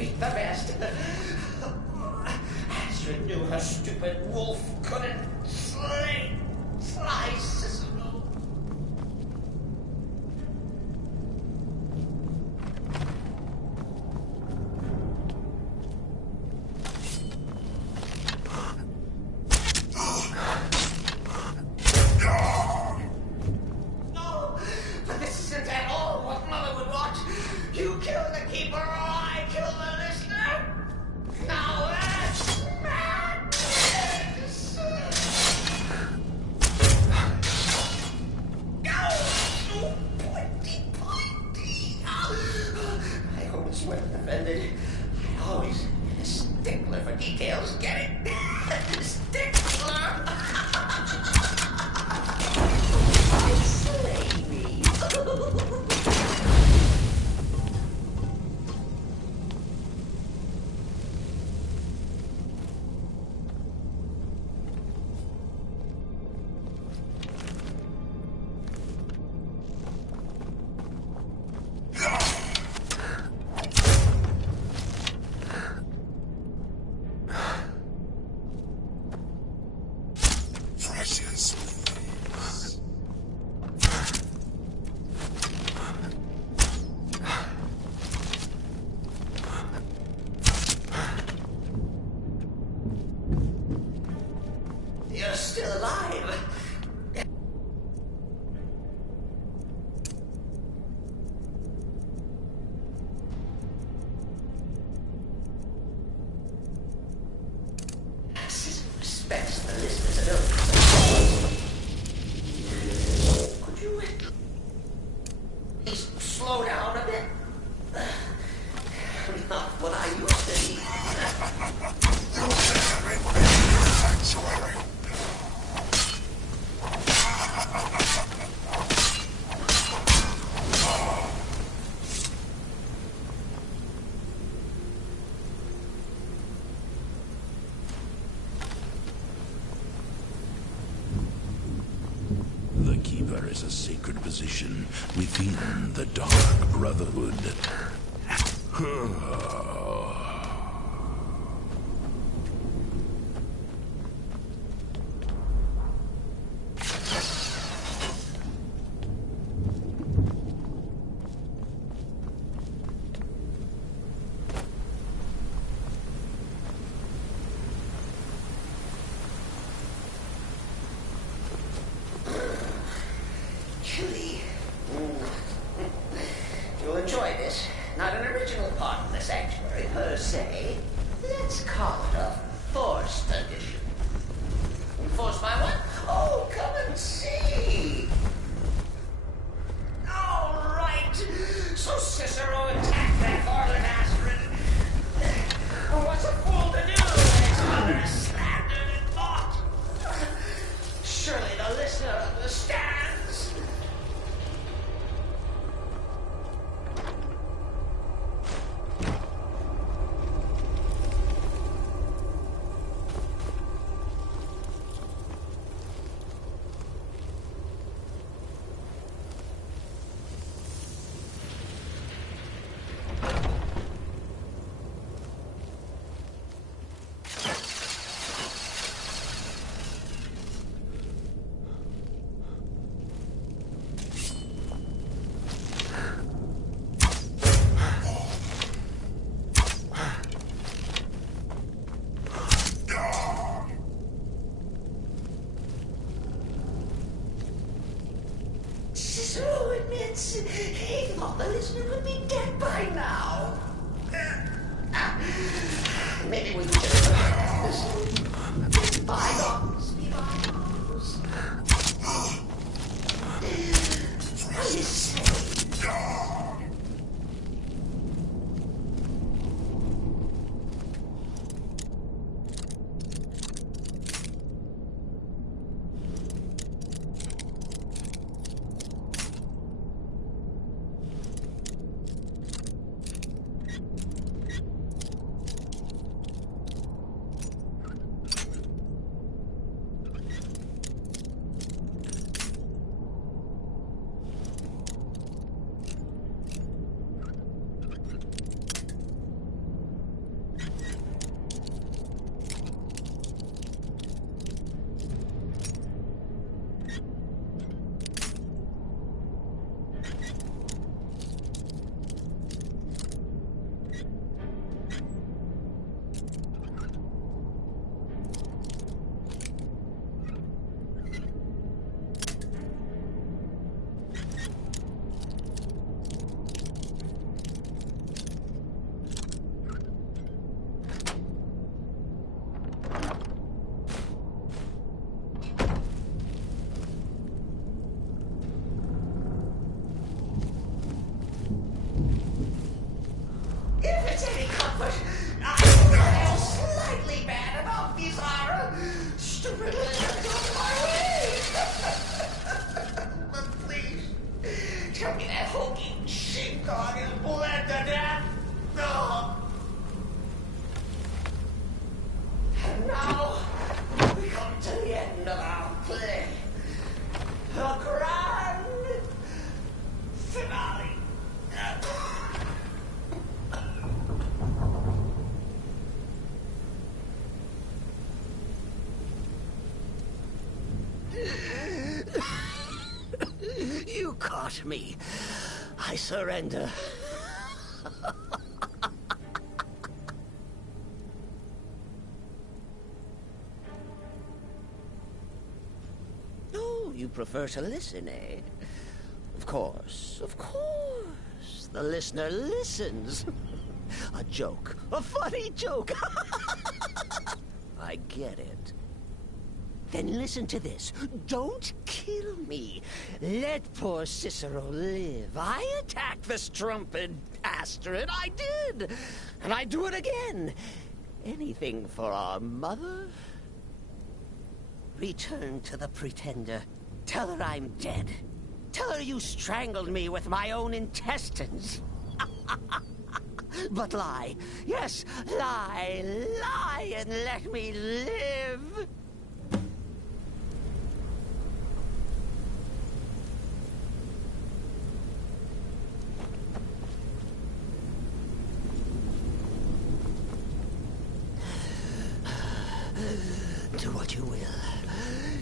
defeat the best. Astrid knew her stupid wolf couldn't slice Cicero. You're still alive. Respects the listeners of Could you at least slow down a bit? Not what I used to be. Sanctuary. The Keeper is a sacred position within the Dark Brotherhood. You'll enjoy this. Not an original part in the Sanctuary per se. Let's call it a forced addition. Forced by what? Oh, come and see. All right. So Cicero attacked that varlet Astrid. What's a fool to do when his mother is slandered and mocked? Surely the listener understands. Cicero admits he thought the listener would be dead by now. Maybe we should have this. Bygones be bygones. What do you say? I surrender. Oh, you prefer to listen, eh? Of course, of course. The listener listens. A joke. A funny joke. I get it. Then listen to this. Don't kill me. Let poor Cicero live. I attacked the strumpet Astrid. I did. And I do it again. Anything for our mother? Return to the Pretender. Tell her I'm dead. Tell her you strangled me with my own intestines. But lie. Yes, lie. Lie and let me live. Do what you will.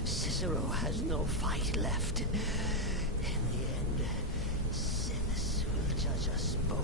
Cicero has no fight left. In the end, Sinis will judge us both.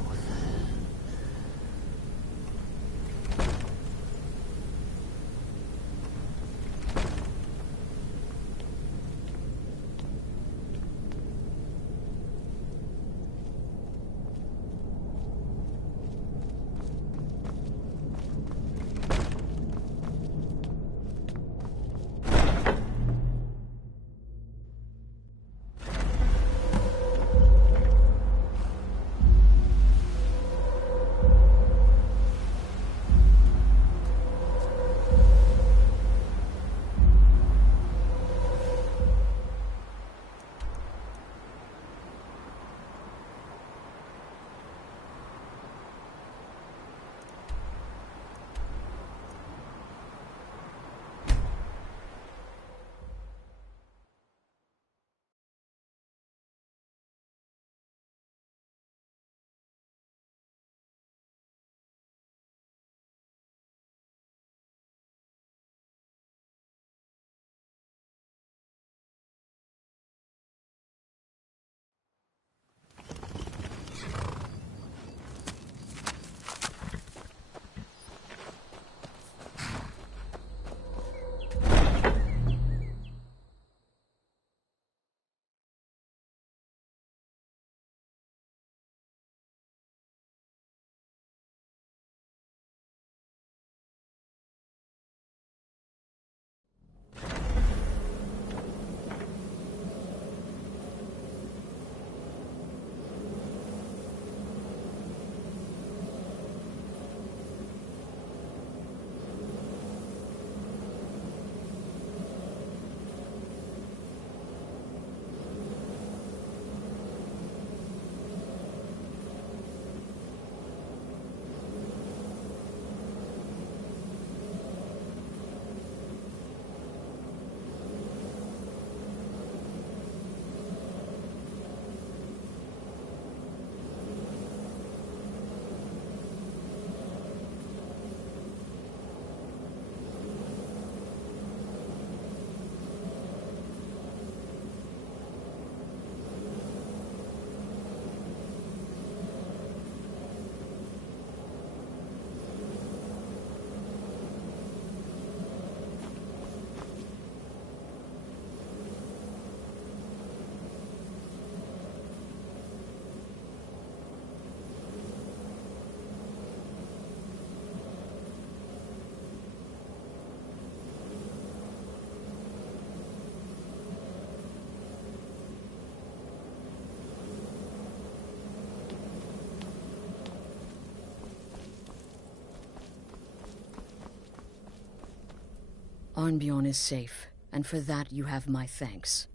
Arnbjorn is safe, and for that you have my thanks.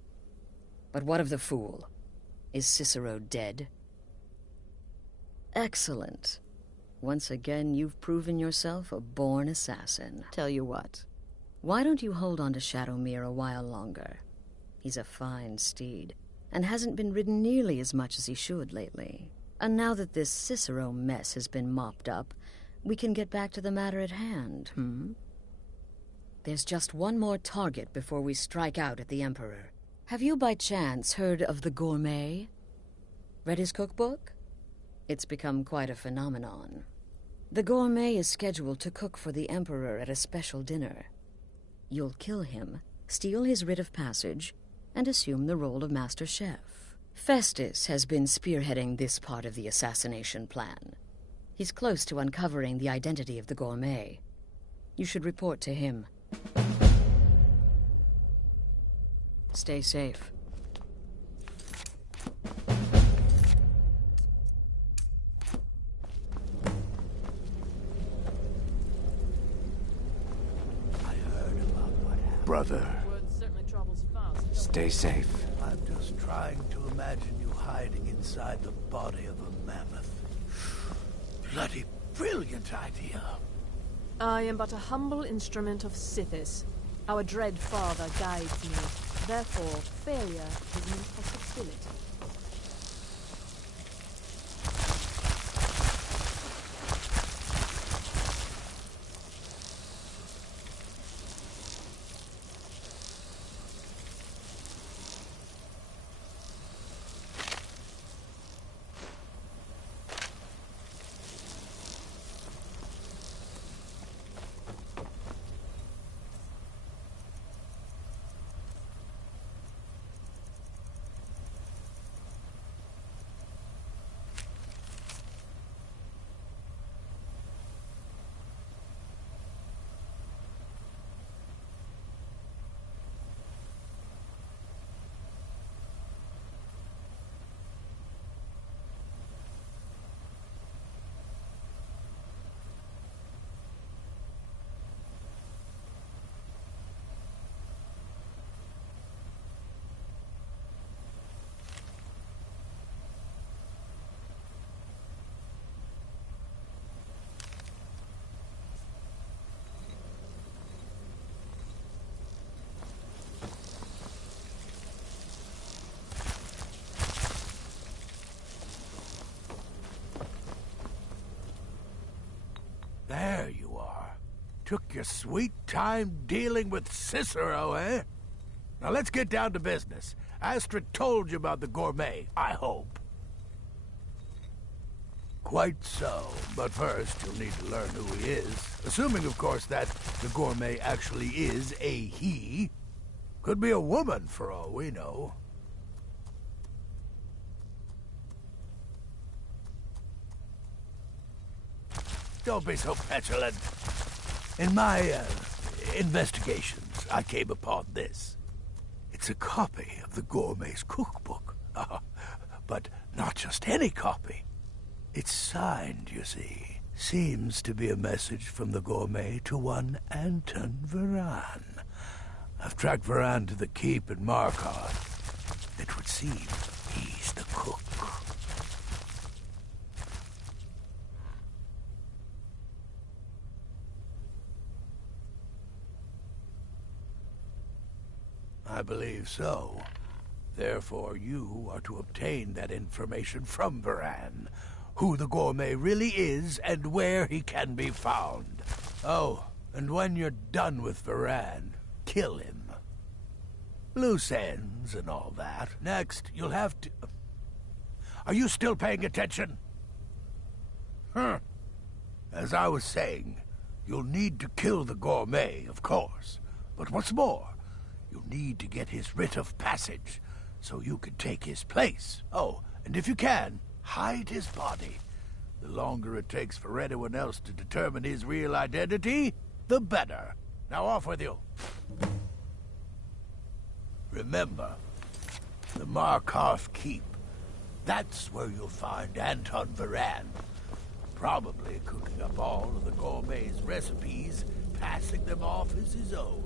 But what of the fool? Is Cicero dead? Excellent. Once again, you've proven yourself a born assassin. Tell you what, why don't you hold on to Shadowmere a while longer? He's a fine steed, and hasn't been ridden nearly as much as he should lately. And now that this Cicero mess has been mopped up, we can get back to the matter at hand, There's just one more target before we strike out at the Emperor. Have you by chance heard of the Gourmet? Read his cookbook? It's become quite a phenomenon. The gourmet is scheduled to cook for the Emperor at a special dinner. You'll kill him, steal his writ of passage, and assume the role of Master Chef. Festus has been spearheading this part of the assassination plan. He's close to uncovering the identity of the gourmet. You should report to him. Stay safe. Brother, stay safe. I'm just trying to imagine you hiding inside the body of a mammoth. Bloody brilliant idea. I am but a humble instrument of Sithis. Our dread father guides me. Therefore, failure is an impossibility. There you are. Took your sweet time dealing with Cicero, eh? Now let's get down to business. Astrid told you about the gourmet, I hope. Quite so, but first you'll need to learn who he is. Assuming, of course, that the gourmet actually is a he. Could be a woman, for all we know. Don't be so petulant. In my investigations, I came upon this. It's a copy of the gourmet's cookbook. But not just any copy. It's signed, you see. Seems to be a message from the gourmet to one Anton Varan. I've tracked Varan to the keep in Markarth. It would seem he's the cook. I believe so. Therefore, you are to obtain that information from Varan. Who the gourmet really is, and where he can be found. Oh, and when you're done with Varan, kill him. Loose ends and all that. Next, you'll have to... Are you still paying attention? Huh. As I was saying, you'll need to kill the gourmet, of course. But what's more, you'll need to get his writ of passage, so you can take his place. Oh, and if you can, hide his body. The longer it takes for anyone else to determine his real identity, the better. Now off with you. Remember, the Markarth Keep. That's where you'll find Anton Varan. Probably cooking up all of the gourmet's recipes, passing them off as his own.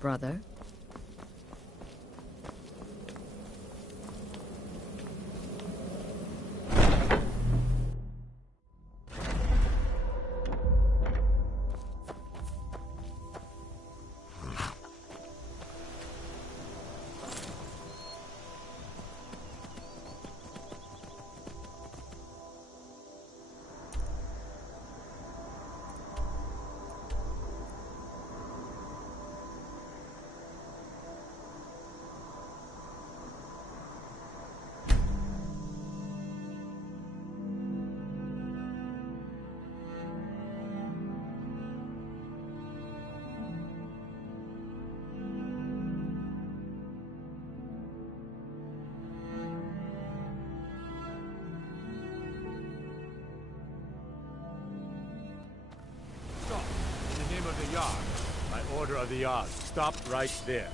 Brother? Order of the Oz. Stop right there.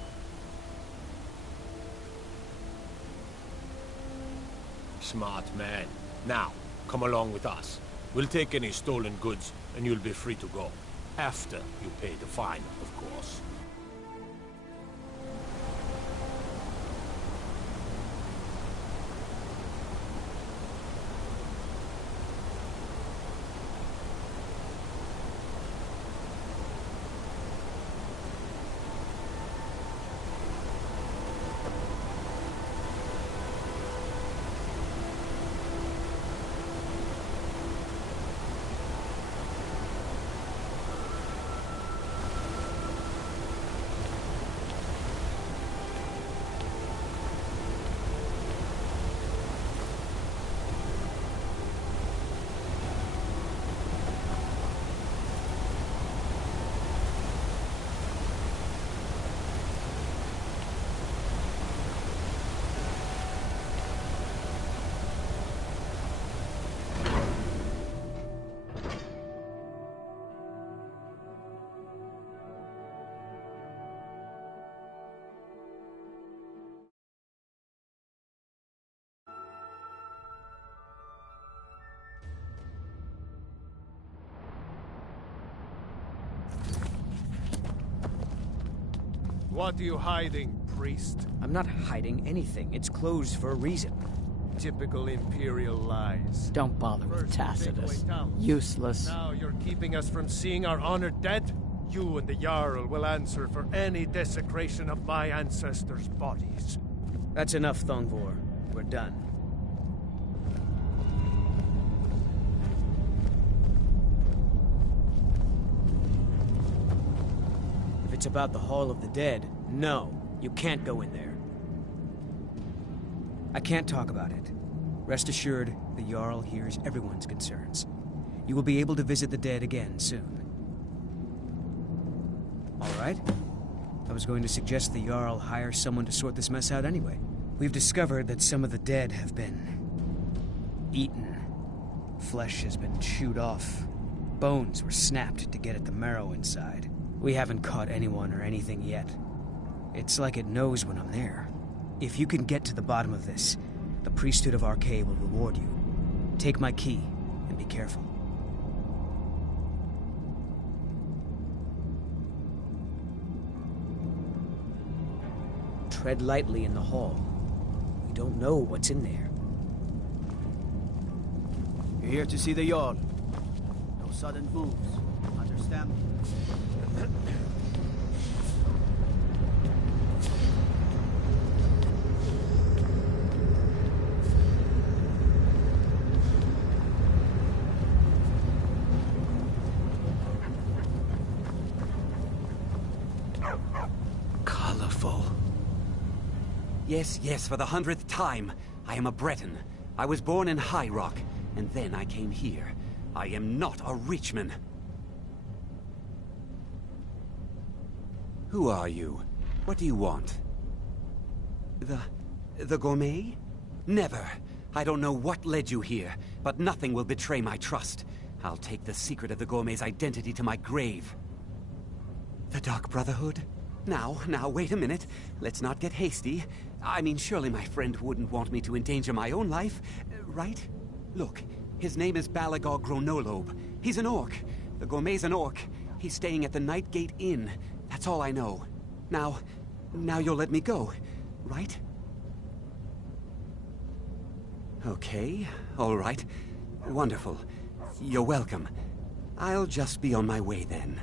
Smart man. Now, come along with us. We'll take any stolen goods, and you'll be free to go. After you pay the fine, of course. What are you hiding, priest? I'm not hiding anything. It's closed for a reason. Typical Imperial lies. Don't bother with First, you take away Tacitus. towns. Useless. Now you're keeping us from seeing our honored dead? You and the Jarl will answer for any desecration of my ancestors' bodies. That's enough, Thongvor. We're done. If it's about the Hall of the Dead, no, you can't go in there. I can't talk about it. Rest assured, the Jarl hears everyone's concerns. You will be able to visit the dead again soon. All right? I was going to suggest the Jarl hire someone to sort this mess out anyway. We've discovered that some of the dead have been eaten. Flesh has been chewed off. Bones were snapped to get at the marrow inside. We haven't caught anyone or anything yet. It's like it knows when I'm there. If you can get to the bottom of this, the priesthood of Arcade will reward you. Take my key, and be careful. Tread lightly in the hall. You don't know what's in there. You're here to see the Jarl. No sudden moves. Understand? Colorful. Yes, yes, for the 100th time. I am a Breton. I was born in High Rock, and then I came here. I am not a Richman. Who are you? What do you want? The gourmet? Never. I don't know what led you here, but nothing will betray my trust. I'll take the secret of the gourmet's identity to my grave. The Dark Brotherhood? Now, wait a minute. Let's not get hasty. I mean, surely my friend wouldn't want me to endanger my own life, right? Look, his name is Balagor Gronolobe. He's an orc. The gourmet's an orc. He's staying at the Nightgate Inn. That's all I know. Now you'll let me go, right? Okay, all right. Wonderful. You're welcome. I'll just be on my way then.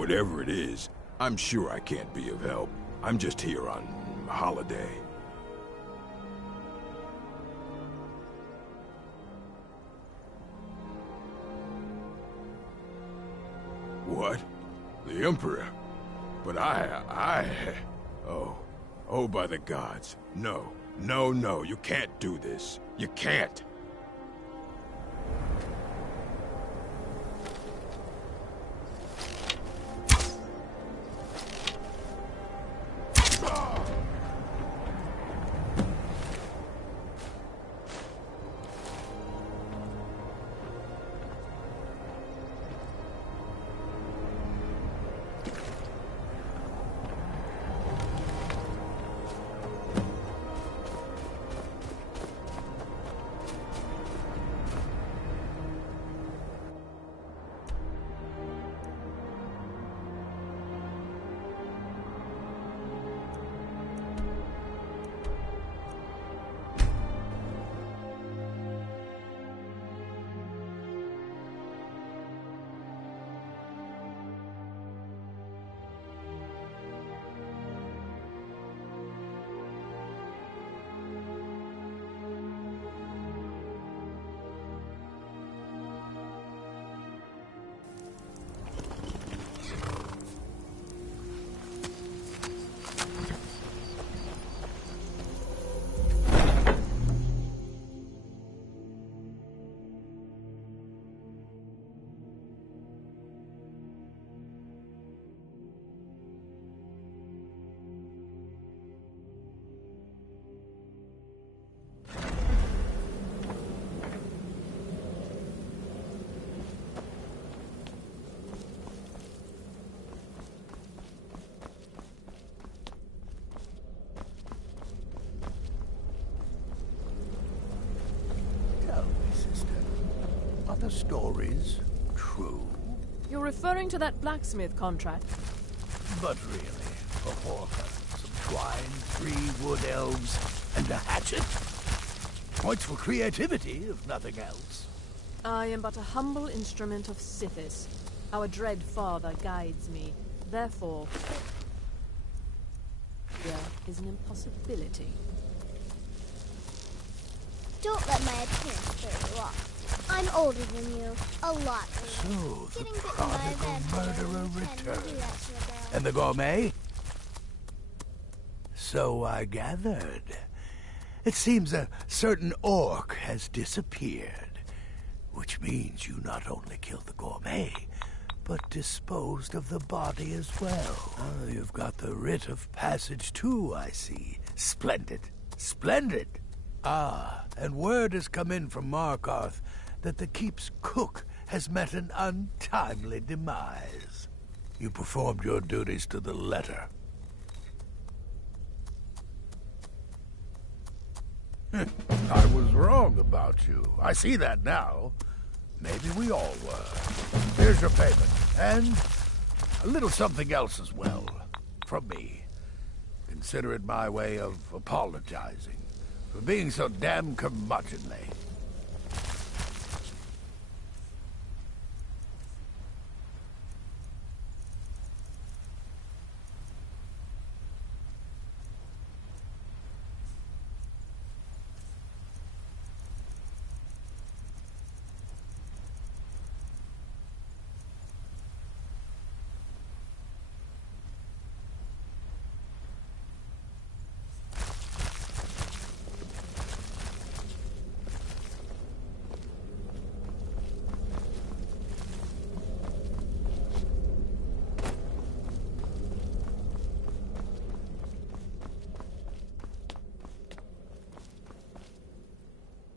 Whatever it is, I'm sure I can't be of help. I'm just here on holiday. What? The Emperor? But Oh, by the gods. No, no, no, you can't do this. You can't. The stories true? You're referring to that blacksmith contract? But really, a horker, some twine, 3 wood elves, and a hatchet? Points for creativity, if nothing else. I am but a humble instrument of Sithis. Our dread father guides me. Therefore, failure is an impossibility. Don't let my appearance throw you off. I'm older than you. A lot older. So, the Getting bitten by a prodigal vampire murderer can do that to a returns. girl. And the gourmet? So I gathered. It seems a certain orc has disappeared. Which means you not only killed the gourmet, but disposed of the body as well. Oh, you've got the writ of passage too, I see. Splendid. Splendid. Ah, and word has come in from Markarth that the keep's cook has met an untimely demise. You performed your duties to the letter. I was wrong about you. I see that now. Maybe we all were. Here's your payment, and a little something else as well, from me. Consider it my way of apologizing for being so damn curmudgeonly.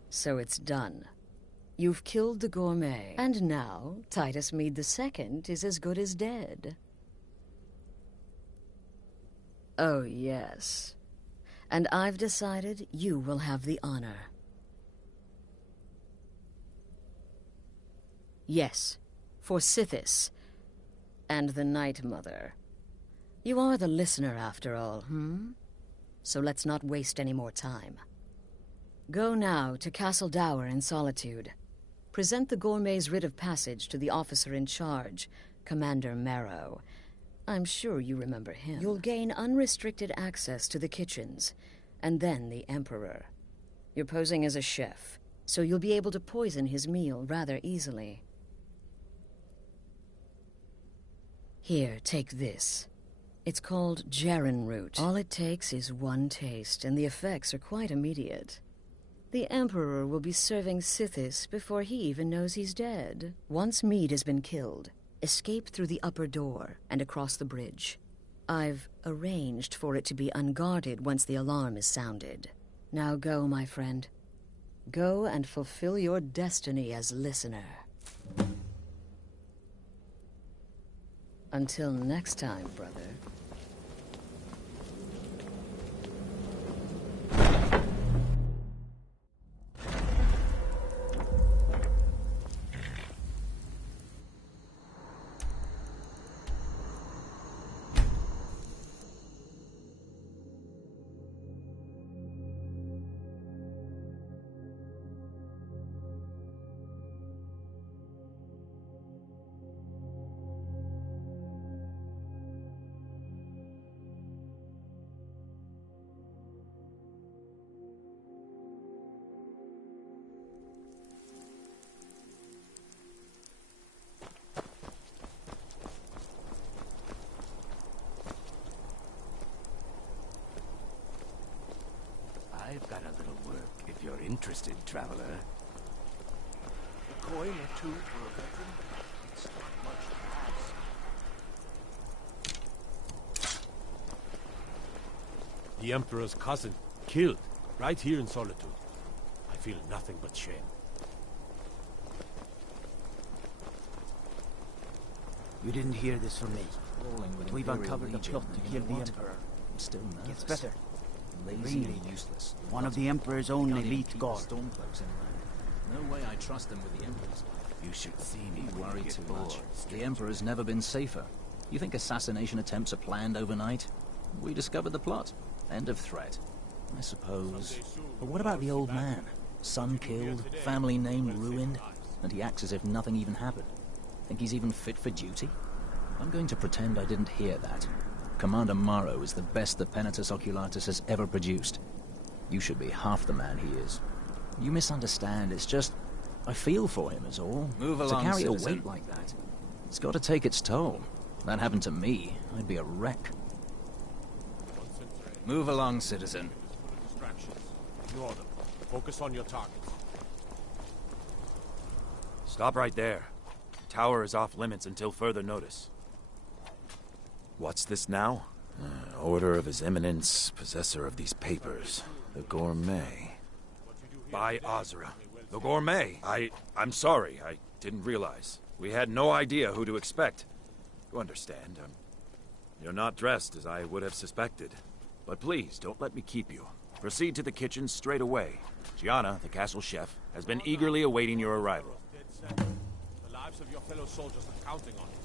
So it's done. You've killed the gourmet, and now Titus Mead II is as good as dead. Oh, yes. And I've decided you will have the honor. Yes, for Sithis and the Night Mother. You are the listener, after all, So let's not waste any more time. Go now to Castle Dower in Solitude. Present the gourmet's writ of passage to the officer in charge, Commander Marrow. I'm sure you remember him. You'll gain unrestricted access to the kitchens, and then the Emperor. You're posing as a chef, so you'll be able to poison his meal rather easily. Here, take this. It's called Jaren root. All it takes is one taste, and the effects are quite immediate. The Emperor will be serving Sithis before he even knows he's dead. Once Mead has been killed, escape through the upper door and across the bridge. I've arranged for it to be unguarded once the alarm is sounded. Now go, my friend. Go and fulfill your destiny as listener. Until next time, brother. I've got a little work, if you're interested, traveler. A coin or two for a veteran? It's not much to ask. The Emperor's cousin, killed, right here in Solitude. I feel nothing but shame. You didn't hear this from me. We've uncovered the plot to kill the Emperor. I'm still nervous. Gets better. Lazy Really and useless. One of the Emperor's own Can't even elite keep guard. the Stormcloaks in line. No way I trust them with the Emperor's life. You should see me You when worry you get too bored. much. The Emperor's never been safer. You think assassination attempts are planned overnight? We discovered the plot. End of threat. I suppose. But what about the old man? Son killed, family name ruined, and he acts as if nothing even happened. Think he's even fit for duty? I'm going to pretend I didn't hear that. Commander Morrow is the best the Penitus Oculatus has ever produced. You should be half the man he is. You misunderstand, it's just... I feel for him is all. Move To along, carry citizen. a weight like that, it's got to take its toll. That happened to me, I'd be a wreck. Move along, citizen. Distractions. Ignore them. Focus on your targets. Stop right there. The tower is off limits until further notice. What's this now? Order of His Eminence, possessor of these papers. The Gourmet. By Ozra. The Gourmet. I'm sorry. I didn't realize. We had no idea who to expect. You understand. You're not dressed as I would have suspected. But please, don't let me keep you. Proceed to the kitchen straight away. Gianna, the castle chef, has been eagerly awaiting your arrival. The lives of your fellow soldiers are counting on it.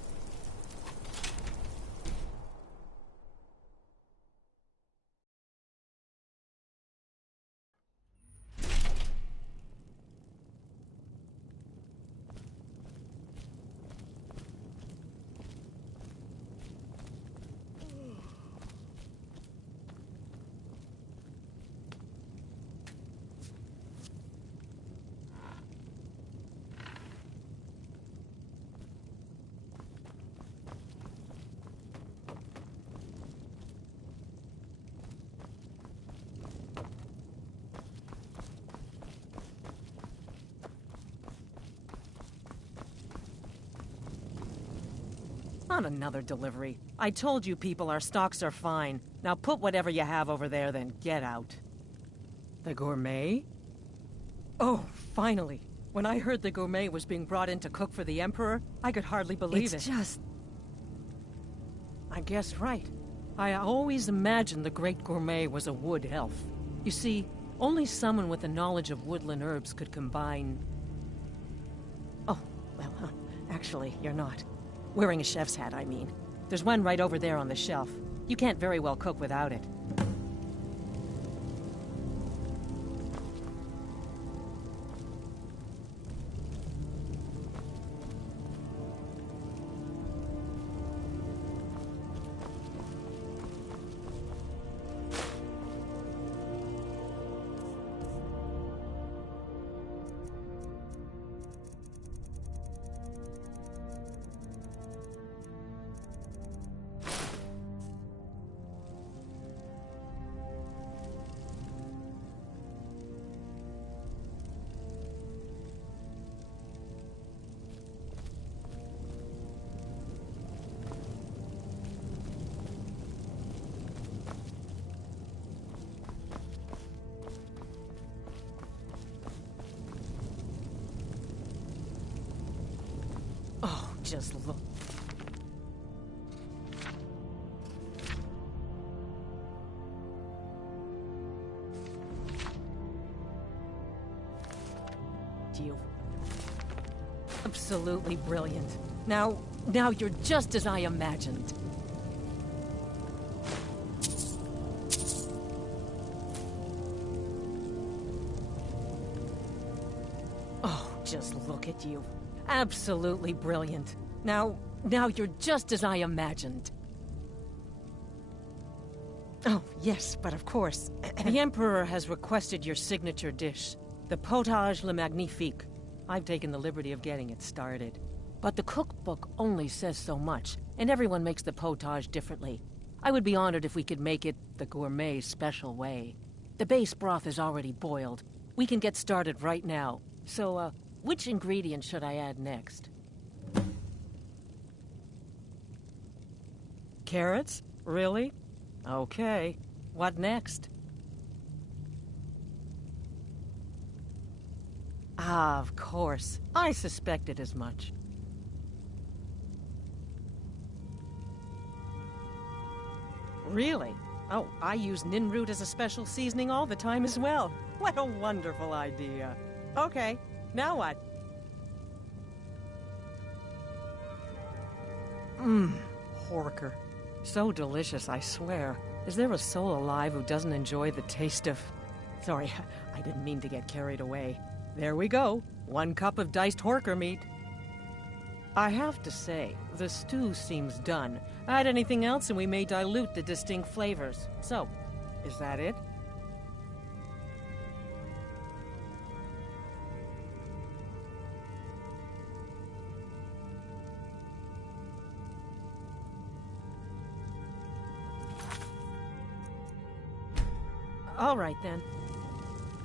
Not another delivery. I told you people our stocks are fine. Now put whatever you have over there, then get out. The Gourmet? Oh, finally. When I heard the Gourmet was being brought in to cook for the Emperor, I could hardly believe it. It's just... I guessed right. I always imagined the Great Gourmet was a wood elf. You see, only someone with a knowledge of woodland herbs could combine... Oh, well, actually, you're not. Wearing a chef's hat, I mean. There's one right over there on the shelf. You can't very well cook without it. just look. You. Absolutely brilliant. Now you're just as I imagined. Oh, just look at you. Absolutely brilliant. Now you're just as I imagined. Oh, yes, but of course. The Emperor has requested your signature dish. The potage le magnifique. I've taken the liberty of getting it started. But the cookbook only says so much, and everyone makes the potage differently. I would be honored if we could make it the gourmet special way. The base broth is already boiled. We can get started right now. So, which ingredient should I add next? Carrots? Really? Okay. What next? Ah, of course. I suspected as much. Really? Oh, I use nin root as a special seasoning all the time as well. What a wonderful idea. Okay, now what? Horker. So delicious, I swear. Is there a soul alive who doesn't enjoy the taste of... Sorry, I didn't mean to get carried away. There we go. 1 cup of diced horker meat. I have to say, the stew seems done. Add anything else and we may dilute the distinct flavors. So, is that it? All right, then.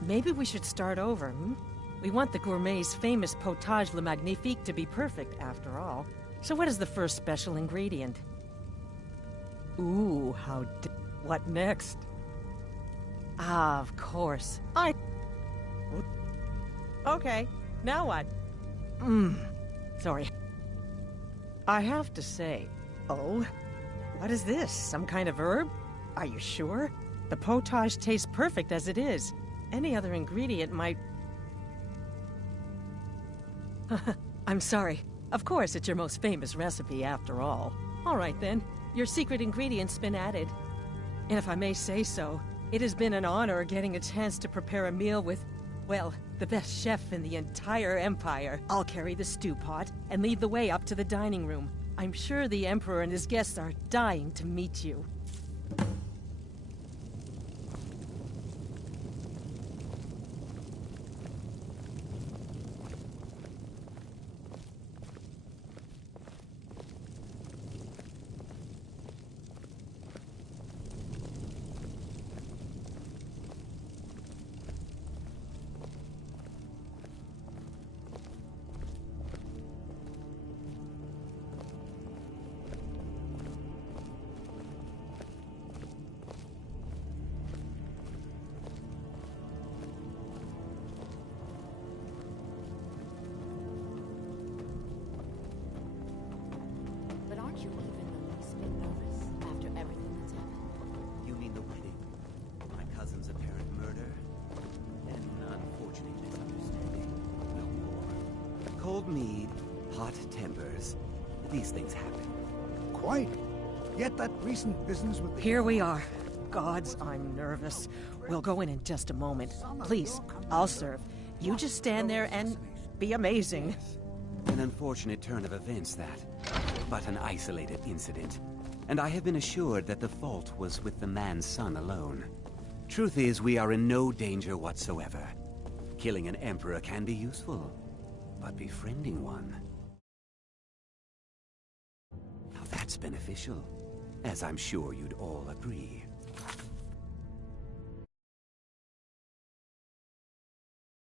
Maybe we should start over, hmm? We want the gourmet's famous potage le magnifique to be perfect, after all. So what is the first special ingredient? Ooh, what next? Ah, of course. Okay, now what? Sorry. I have to say... Oh? What is this? Some kind of herb? Are you sure? The potage tastes perfect as it is. Any other ingredient might... I'm sorry. Of course, it's your most famous recipe, after all. All right, then. Your secret ingredient's been added. And if I may say so, it has been an honor getting a chance to prepare a meal with, well, the best chef in the entire Empire. I'll carry the stew pot and lead the way up to the dining room. I'm sure the Emperor and his guests are dying to meet you. Cold mead, hot tempers. These things happen. Quite. Yet that recent business with the... Here we are. Gods, I'm nervous. We'll go in just a moment. Please, I'll serve. You just stand there and be amazing. An unfortunate turn of events, that. But an isolated incident. And I have been assured that the fault was with the man's son alone. Truth is, we are in no danger whatsoever. Killing an emperor can be useful, but befriending one... Now that's beneficial, as I'm sure you'd all agree.